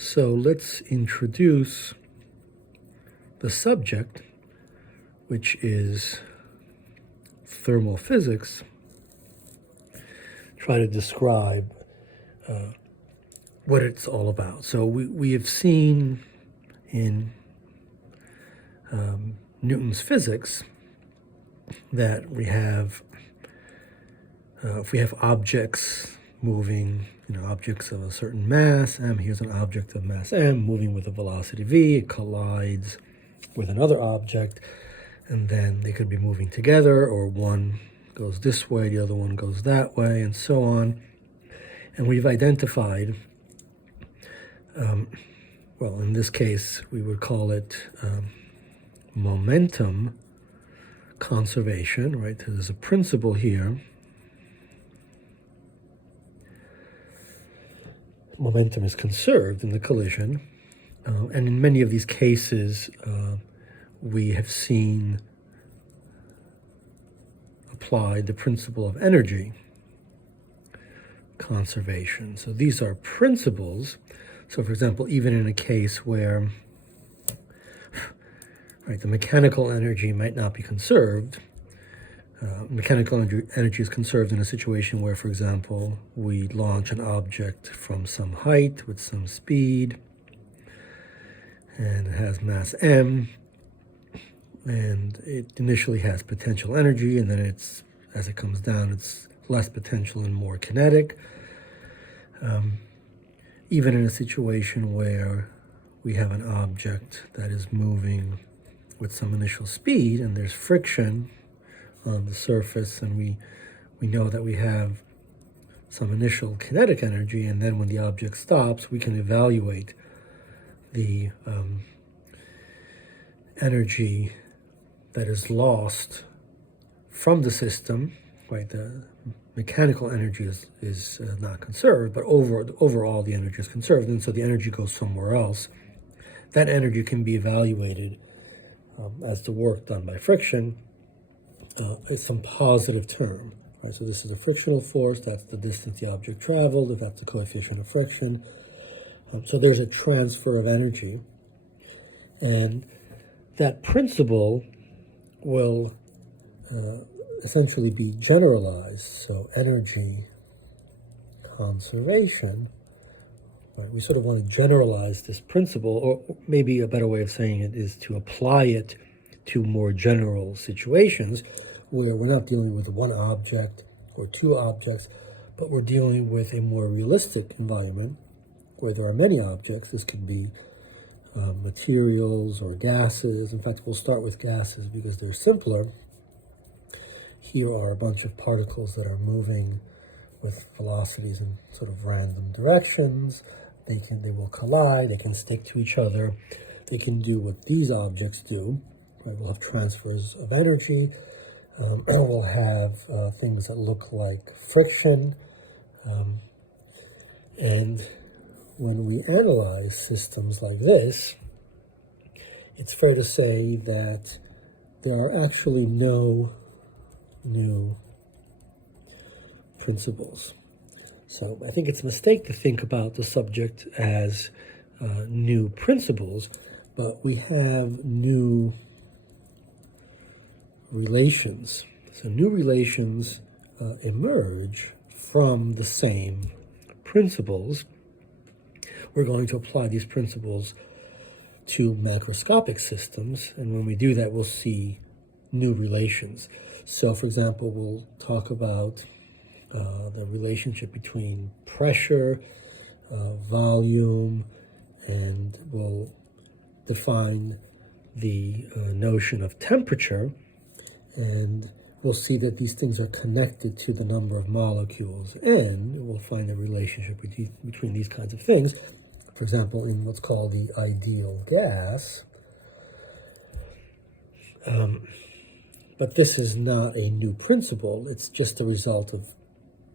So let's introduce the subject, which is thermal physics. Try to describe what it's all about. So we have seen in Newton's physics that we have, if we have objects moving, objects of a certain mass, m, here's an object of mass m moving with a velocity v, it collides with another object, and then they could be moving together, or one goes this way, the other one goes that way, and so on. And we've identified, well, in this case, we would call it momentum conservation, right? There's a principle here. Momentum is conserved in the collision. And in many of these cases, we have seen applied the principle of energy conservation. So these are principles. So for example, even in a case where the mechanical energy might not be conserved, mechanical energy is conserved in a situation where, for example, we launch an object from some height with some speed, and it has mass m, and it initially has potential energy, and then as it comes down, it's less potential and more kinetic. Even in a situation where we have an object that is moving with some initial speed and there's friction on the surface, and we know that we have some initial kinetic energy, and then when the object stops, we can evaluate the energy that is lost from the system, right? The mechanical energy is not conserved, but overall the energy is conserved, and so the energy goes somewhere else. That energy can be evaluated as the work done by friction. It's some positive term, right? So this is a frictional force, that's the distance the object traveled, if that's the coefficient of friction. So there's a transfer of energy, and that principle will essentially be generalized. So energy conservation, right? We sort of want to generalize this principle, or maybe a better way of saying it is to apply it to more general situations where we're not dealing with one object or two objects, but we're dealing with a more realistic environment where there are many objects. This could be materials or gases. In fact, we'll start with gases because they're simpler. Here are a bunch of particles that are moving with velocities in sort of random directions. They will collide, they can stick to each other, they can do what these objects do. Right? We'll have transfers of energy. We'll have things that look like friction. And when we analyze systems like this, it's fair to say that there are actually no new principles. So I think it's a mistake to think about the subject as new principles, but we have new relations. So new relations emerge from the same principles. We're going to apply these principles to macroscopic systems, and when we do that, we'll see new relations. So, for example, we'll talk about the relationship between pressure, volume, and we'll define the notion of temperature, and we'll see that these things are connected to the number of molecules, and we'll find a relationship between these kinds of things. For example, in what's called the ideal gas. But this is not a new principle. It's just a result of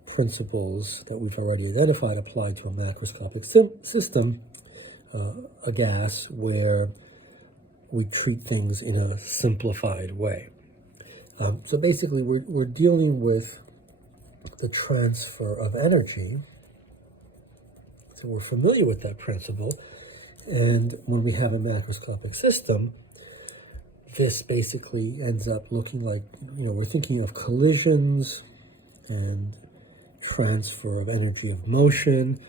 principles that we've already identified applied to a macroscopic system, a gas, where we treat things in a simplified way. So basically, we're dealing with the transfer of energy So we're familiar with that principle. And when we have a macroscopic system, this basically ends up looking like, we're thinking of collisions and transfer of energy of motion.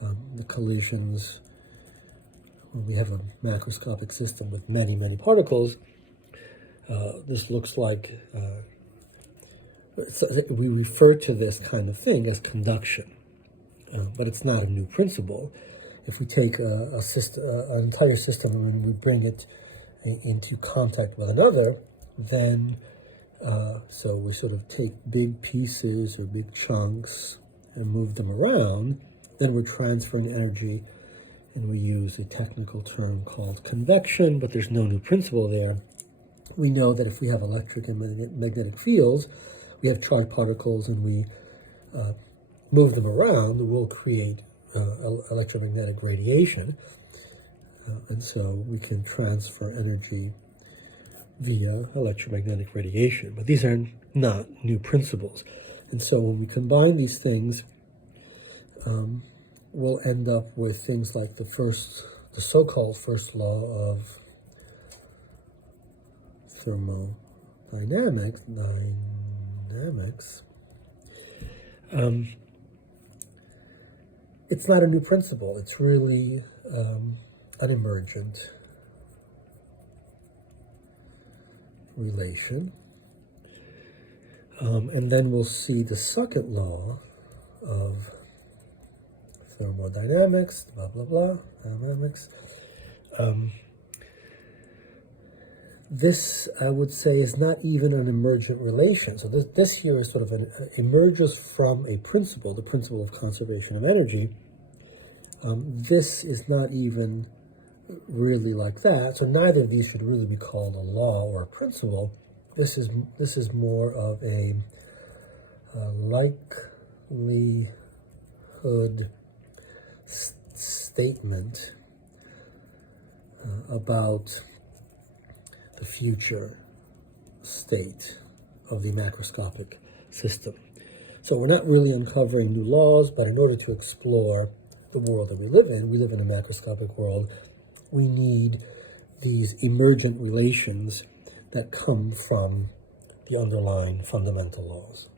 The collisions, when we have a macroscopic system with many, many particles, this looks like, we refer to this kind of thing as conduction, but it's not a new principle. If we take a system, an entire system, and we bring it into contact with another, then, so we sort of take big pieces or big chunks and move them around, then we're transferring energy, and we use a technical term called convection, but there's no new principle there. We know that if we have electric and magnetic fields, we have charged particles, and we move them around, we'll create electromagnetic radiation. And so we can transfer energy via electromagnetic radiation. But these are not new principles. And so when we combine these things, we'll end up with things like the so-called first law of thermodynamics. It's not a new principle. It's really an emergent relation. And then we'll see the second law of thermodynamics, blah, blah, blah, dynamics. This, I would say, is not even an emergent relation. So this here is sort of emerges from a principle, the principle of conservation of energy. This is not even really like that. So neither of these should really be called a law or a principle. This is more of a likelihood statement about the future state of the macroscopic system. So we're not really uncovering new laws, but in order to explore the world that we live in a macroscopic world, we need these emergent relations that come from the underlying fundamental laws.